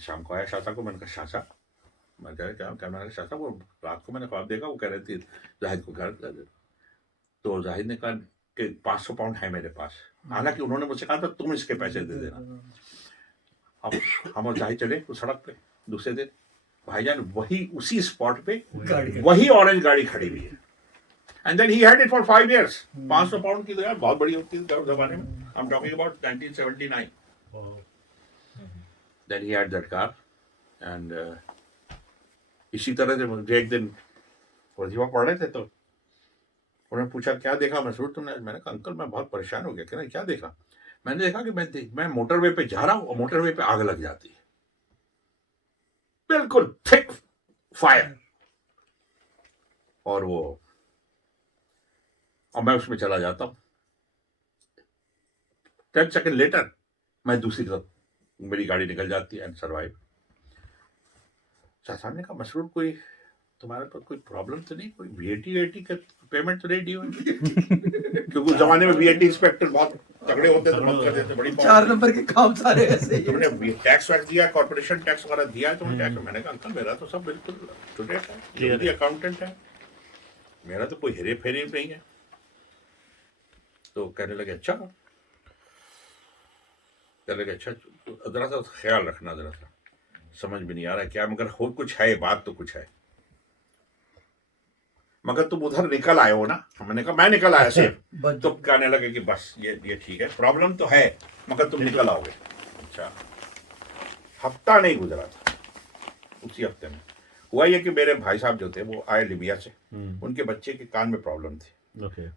शाम को आया शासा को, मैंने कहा शासा, मैं कह क्या कहना है शासा, वो रात को मैंने ख्वाब देखा, वो कह रही थी जाहिद को घर दे। तो जाहिद ने कहा कि 500 पाउंड है मेरे पास, हालांकि उन्होंने मुझसे कहा था तुम इसके पैसे दे देना। अब हम और जाहिद चले उस सड़क पे दूसरे दिन, भाईजान वही उसी स्पॉट पे वही ऑरेंज गाड़ी खड़ी हुई है, and then he had it for 5 years। 500 pound की तो यार बहुत बड़ी होती थी उस जमाने में, I am talking about 1979। Then he had that car, and इसी तरह से मुझे एक दिन वजीफा पढ़ रहे थे तो उन्होंने पूछा क्या देखा मसरूर तुमने, मैंने कहा अंकल मैं बहुत परेशान हो गया। कह रहे क्या देखा, मैंने देखा कि मैं मोटरवे पे जा रहा हूँ और मोटरवे पे आग लग जाती है, बिल्कुल थिक फायर, और वो और मैं उसमें चला जाता हूँ। 10 सेकंड लेटर मैं दूसरी तरफ मेरी गाड़ी निकल जाती है, एंड सर्वाइव। साहब ने कहा मसरूर कोई तुम्हारे पास कोई प्रॉब्लम तो नहीं, कोई वीएटी का पेमेंट तो नहीं ड्यू है? क्योंकि उस जमाने में वीएटी इंस्पेक्टर बहुत तगड़े होते थे, बहुत करते थे, बड़ी 4 नंबर के काम सारे ऐसे ही। तुमने टैक्स वैक्स दिया, कॉर्पोरेशन टैक्स वगैरह दिया है तुमने टैक्स? मैंने कहा अंकल मेरा तो सब बिल्कुल टुडेट है, क्लियर अकाउंटेंट है, मेरा तो कोई हेरे फेरे नहीं है। तो कहने लगे अच्छा, कहने लगे अच्छा जरा सा ख्याल रखना, जरा सा समझ में नहीं आ रहा है क्या, मगर हो कुछ है, बात तो कुछ है, मगर तुम उधर निकल आए हो ना। मैंने कहा मैं निकल आया सिर्फ। तो कहने लगे कि बस ये ठीक है, प्रॉब्लम तो है मगर तुम निकल आओगे। अच्छा, हफ्ता नहीं गुजरा था, उसी हफ्ते में हुआ ये कि मेरे भाई साहब जो थे वो आए लिबिया से, उनके बच्चे के कान में प्रॉब्लम थी।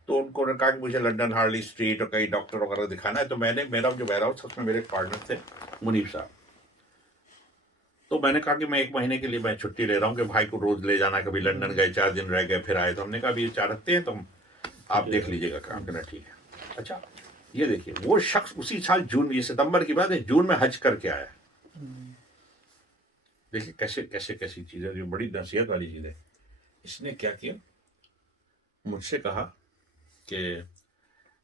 तो उनको कहा कि मुझे लंदन हार्ली स्ट्रीट और कई डॉक्टर वगैरह दिखाना है। तो मैंने, मेरा जो वेयर हाउस उसमें मेरे पार्टनर थे मुनीफ साहब, तो मैंने कहा कि मैं 1 महीने के लिए मैं छुट्टी ले रहा हूँ कि भाई को रोज ले जाना, कभी लंदन गए 4 दिन रह गए फिर आए। तो हमने कहा अभी 4 हफ्ते हैं, तो आप देख लीजिएगा काम करना। ठीक है। अच्छा, ये देखिए वो शख्स उसी साल जून, ये सितंबर की बात है, जून में हज करके आया। देखिए कैसे कैसे कैसी चीजें, जो बड़ी नसीहत वाली चीज है। इसने क्या किया, मुझसे कहा कि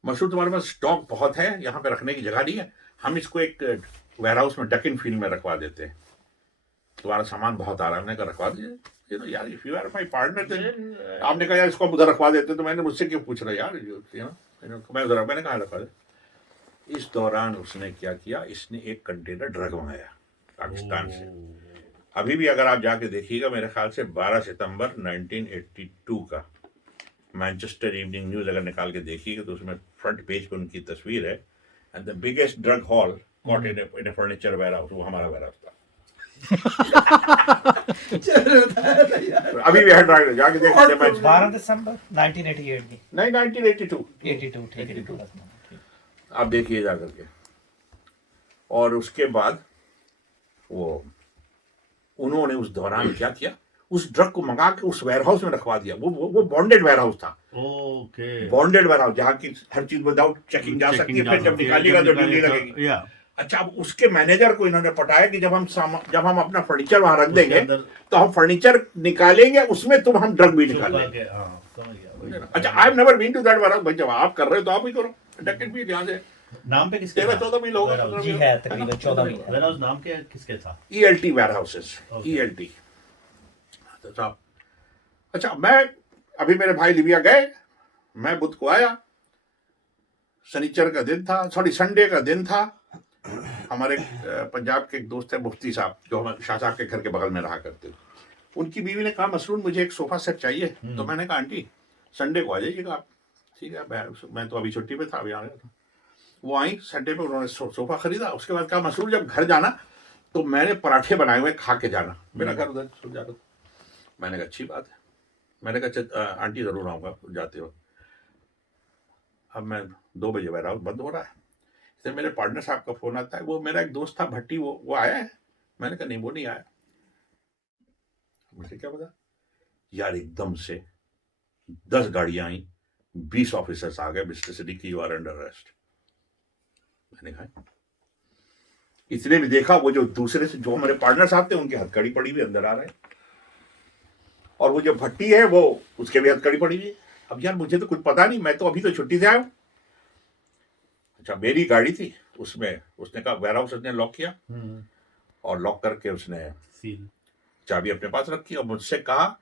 मशहूर तुम्हारे पास स्टॉक बहुत है, यहाँ पे रखने की जगह नहीं है, हम इसको एक वेयर हाउस में डकिन फील्ड में रखवा देते हैं, तुम्हारा सामान बहुत आ रहा है। हमने कहा रखवा दीजिए। ये तो यार if you are my partner, आपने कहा यार इसको हम उधर रखवा देते, तो मैंने मुझसे क्यों पूछ रहा यार, मैं उधर, मैंने कहा रखवा दे। इस दौरान उसने क्या किया, इसने एक कंटेनर ड्रग मंगाया पाकिस्तान से। अभी भी अगर आप जाके देखिएगा, मेरे ख्याल से 12 सितंबर 1982 का मैनचेस्टर इवनिंग न्यूज अगर निकाल के देखिएगा तो उसमें फ्रंट पेज पे उनकी तस्वीर है, and the biggest drug haul caught in a furniture warehouse, वो हमारा वेयर हाउस था। अभी भी हेड जाके देख लीजिए। 12 दिसंबर 1988 की, नहीं 1982, 82 ठीक है, 82 आप देखिए जा करके। और उसके बाद वो उन्होंने उस दौरान क्या किया, उस ड्रग को मंगा के उस वेयर हाउस में रखवा दिया। वो बॉन्डेड वेयर हाउस था। ओके, बॉन्डेड वेयर हाउस जहाँ की हर चीज विदाउट चेकिंग जा सकती है, फिर जब निकालिएगा तो ड्यूटी लगेगी। अच्छा, अब उसके मैनेजर को इन्होंने पटाया कि जब हम अपना फर्नीचर वहां रख देंगे तो हम फर्नीचर निकालेंगे, उसमें तुम हम ड्रग भी निकालेंगे। अच्छा, I have never been to that warehouse. भाई जब आप कर रहे हो तो आप ही करो, डकैत भी ध्यान से। नाम पे किसके 13-14 महीने होगा जी है, तकरीबन 14 महीने। वेयर हाउस नाम के किसके था? ELT warehouses, ELT। अच्छा, मैं अभी मेरे भाई लिबिया गए, मैं बुध को आया, शनिचर का दिन था, सॉरी संडे का दिन था। हमारे पंजाब के एक दोस्त है मुफ्ती साहब, जो हमारे शाह साहब के घर के बगल में रहा करते थे, उनकी बीवी ने कहा मसरून मुझे एक सोफा सेट चाहिए। तो मैंने कहा आंटी संडे को आ जाइएगा आप। ठीक है, मैं तो अभी छुट्टी पे था, अभी आ गया था। वो आई संडे पे, उन्होंने सोफा खरीदा। उसके बाद कहा मसरून जब घर जाना तो मैंने पराठे बनाए हुए खा के जाना, मेरा घर उधर सुन जाता। मैंने कहा अच्छी बात है। मैंने कहा आंटी जरूर आऊँगा जाते हो। अब मैं 2 बजे वेयर हाउस बंद हो रहा है, फिर मेरे पार्टनर साहब का फोन आता है। वो मेरा एक दोस्त था भट्टी, वो आया है? मैंने कहा नहीं वो नहीं आया। मुझे क्या पता यार, एकदम से 10 गाड़ियां आई, 20 ऑफिसर्स आ गए, mister Siddiqui you are under arrest. मैंने कहा इसने भी देखा, वो जो दूसरे से जो हमारे पार्टनर साहब थे उनकी हथकड़ी पड़ी हुई अंदर आ रहे हैं, और वो जो भट्टी है वो उसके भी हथकड़ी पड़ी हुई। अब यार मुझे तो कुछ पता नहीं, मैं तो अभी तो छुट्टी से आया हूं। अच्छा, मेरी गाड़ी थी उसमें, उसने कहा वेयर हाउस ने लॉक किया, और लॉक करके उसने सील चाबी अपने पास रखी और मुझसे कहा,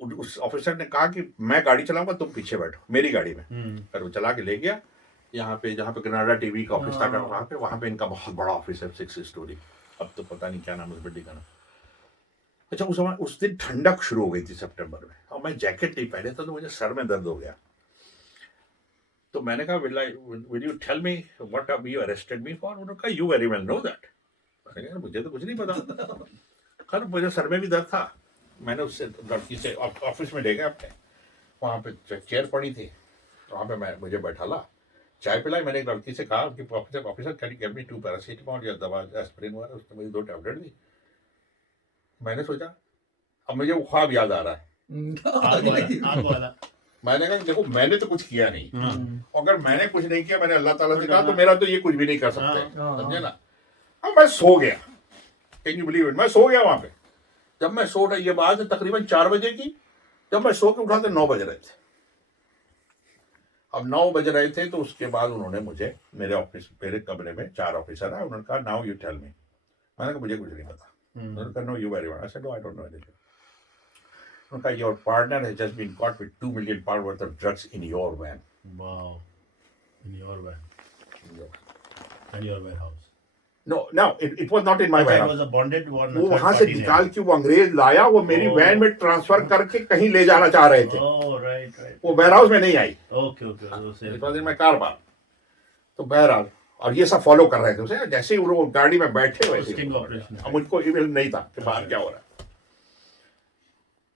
उस ऑफिसर ने कहा कि मैं गाड़ी चलाऊंगा, तुम पीछे बैठो मेरी गाड़ी में। फिर वो चला के ले गया यहाँ पे, जहाँ पे कनाडा टीवी का ऑफिस था, वहाँ पे इनका बहुत बड़ा ऑफिस है, 6 स्टोरी। अब तो पता नहीं क्या नाम है उस बिल्डिंग का नाम। अच्छा, उस दिन ठंडक शुरू हो गई थी सितंबर में, और मैं जैकेट नहीं पहने था तो मुझे सर में दर्द हो गया। तो मैंने कहा, will you tell me what are you arrested me for? उन्होंने कहा, you very well know that. मैंने कहा, मुझे तो कुछ नहीं पता। खैर मुझे सर में भी दर्द था। मैंने उससे लड़की से ऑफिस में ले गया अपने, वहाँ पे चेयर पड़ी थी, वहाँ पे मुझे बैठाला, चाय पिलाई। मैंने एक लड़की से कहा कि officer can you give me 2 paracetamol या दवा एस्पिरिन वगैरह, उसने मुझे 2 टैबलेट दी। मैंने सोचा, अब मुझे वो ख्वाब याद आ रहा है। आग वाला मैंने कहा, देखो मैंने तो कुछ किया नहीं, अगर मैंने कुछ नहीं किया, मैंने अल्लाह ताला से कहा, तो मेरा तो ये कुछ भी नहीं कर सकते, समझे ना। अब मैं सो गया, कैन यू बिलीव इट, मैं सो गया वहां पे। जब मैं सो रहा, ये बात है तकरीबन 4 बजे की, जब मैं सो के उठा तो 9 बज रहे थे। अब 9 बज रहे थे, तो उसके बाद उन्होंने मुझे मेरे कमरे में 4 ऑफिसर आए। उन्होंने कहा, नाउ यू टेल मी। मैंने कहा, मुझे कुछ नहीं पता। उन्होंने कहा, no you very well. I said, no I don't know anything. उन्होंने कहा, your partner has just been caught with 2 million pound worth of drugs in your van. Wow, in your van, in your warehouse. No, it was not in my It warehouse. was a bonded one. वो वहां से निकाल के वो अंग्रेज लाया, वो मेरी वैन में ट्रांसफर करके कहीं ले जाना चाह रहे थे। Oh, right. वो वेयरहाउस में नहीं आई। Okay. It was in my car बार। तो बहरहाल, और ये सब फॉलो कर रहे थे उसे, जैसे ही वो गाड़ी में बैठे वैसे Sting operation. अब मुझको ईमेल नहीं था कि बाहर क्या हो रहा है।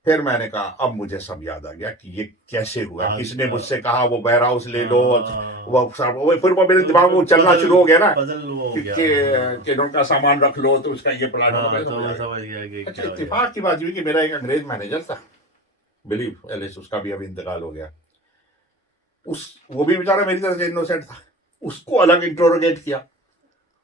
फिर मैंने कहा, अब मुझे सब याद आ गया कि ये कैसे हुआ, किसने मुझसे कहा वो वेयरहाउस ले लो। वो फिर वो मेरे दिमाग में चलना शुरू हो गया ना कि उनका सामान रख लो, तो उसका ये प्लान हो। अच्छा, इत्तेफाक की बात हुई कि मेरा एक अंग्रेज मैनेजर था, बिलीव एलिस, उसका भी अभी इंतकाल हो गया। वो भी बेचारा मेरी तरह से इनोसेंट था, उसको अलग इंट्रोरोगेट किया।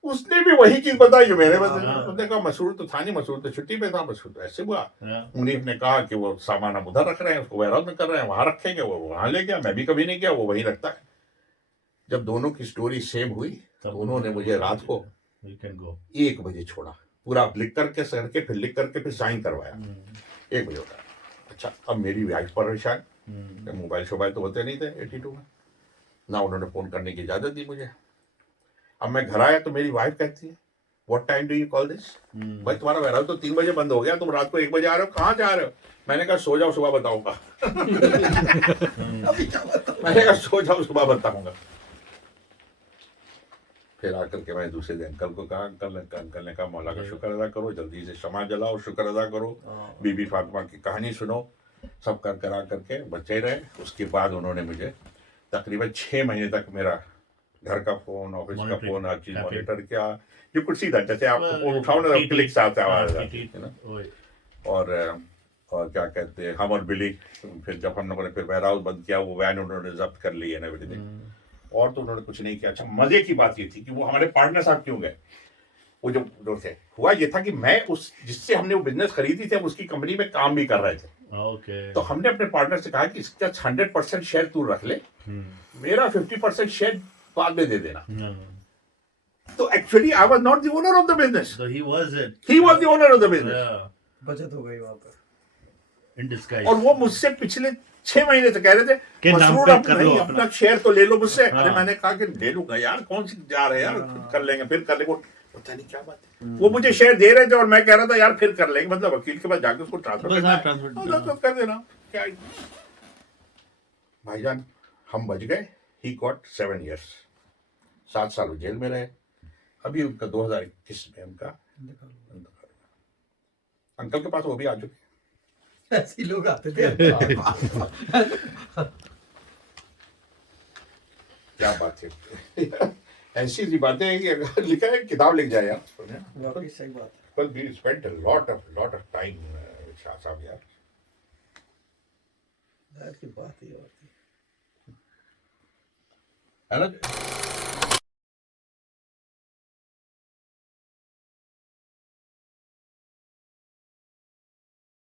उसने भी वही चीज बताई जो मैंने बताई। उसने कहा, मसूर तो था नहीं, मसूर तो छुट्टी पे था, मसूर तो ऐसे हुआ। मुनीफ ने कहा कि वो सामान अब उधर रख रहे हैं, उसको वेयरहाउस में कर रहे हैं, वहां रखेंगे। वो वहां ले गया, मैं भी कभी नहीं गया, वो वहीं रखता है। जब दोनों की स्टोरी सेम हुई, तो उन्होंने मुझे रात को 1 बजे छोड़ा, पूरा लिख करके फिर लिख करके फिर साइन करवाया। 1 बजे होता। अच्छा, अब मेरी वाइफ परेशान, मोबाइल शोबाइल तो होते नहीं थे 82 में ना, उन्होंने फोन करने की इजाजत दी मुझे। अब मैं घर आया तो मेरी वाइफ कहती है, what time do you call this? भाई तुम्हारा वेयरहाउस तो 3 बजे बंद हो गया, तुम रात को 1 बजे आ रहे हो, कहाँ जा रहे हो? मैंने कहा, सो जाओ, सुबह बताऊंगा। मैंने कहा, सो जाओ, सुबह बताऊंगा। फिर आकर के मैं दूसरे दिन अंकल को कहा, अंकल ने कहा, मौला का शुक्र अदा करो, जल्दी से शमा जलाओ, शुक्र अदा करो, बीबी फातिमा की कहानी सुनो। सब करा करके बचे रहे। उसके बाद उन्होंने मुझे तकरीबन 6 महीने तक मेरा घर का फोन, ऑफिस का फोन, हर चीज मॉनिटर किया। यू कुड सी दैट, जैसे आप फोन उठाओ ना, क्लिक्स आता है। और क्या कहते हैं, हम और बिली, फिर जब हम लोगों ने फिर वेयरहाउस बंद किया, वो वैन उन्होंने जब्त कर ली है ना, एवरीथिंग। और तो उन्होंने कुछ नहीं किया। अच्छा, मजे की बात ये थी कि वो हमारे पार्टनर साहब क्यों गए, वो जो थे, हुआ ये था कि मैं जिससे हमने वो बिजनेस खरीदी थी, हम उसकी कंपनी में काम भी कर रहे थे। तो हमने अपने पार्टनर से कहा कि इसका 100% शेयर तू रख ले, मेरा 50% शेयर बाद में दे देना। तो actually I was not the owner of the business, he was the owner of the business. बचत हो गई वहां पर इन डिस्गाइज। और वो मुझसे पिछले 6 महीने से कह रहे थे, मसरूर अपना शेयर तो ले लो मुझसे। अरे मैंने कहा कि ले लूंगा यार, कौन सी जा रहे हैं यार, कर लेंगे, फिर कर लेंगे। पता नहीं क्या बात है, वो मुझे शेयर दे रहे थे और मैं कह रहा था यार फिर कर लेंगे, मतलब वकील के पास जाके उसको ट्रांसफर कर देना। क्या भाईजान, हम बच गए। ही गॉट 7 years, 7 साल जेल में रहे। अभी उनका 2021 में उनका अंकल के पास वो भी आ चुके। ऐसे लोग आते थे। क्या बात है, ऐसी सी बातें हैं कि अगर लिखा है किताब लिख जाए यार। वाकई सही बात है। Well, we spent a lot of time with Shah Sahab यार। यार की बात ही होती है ना।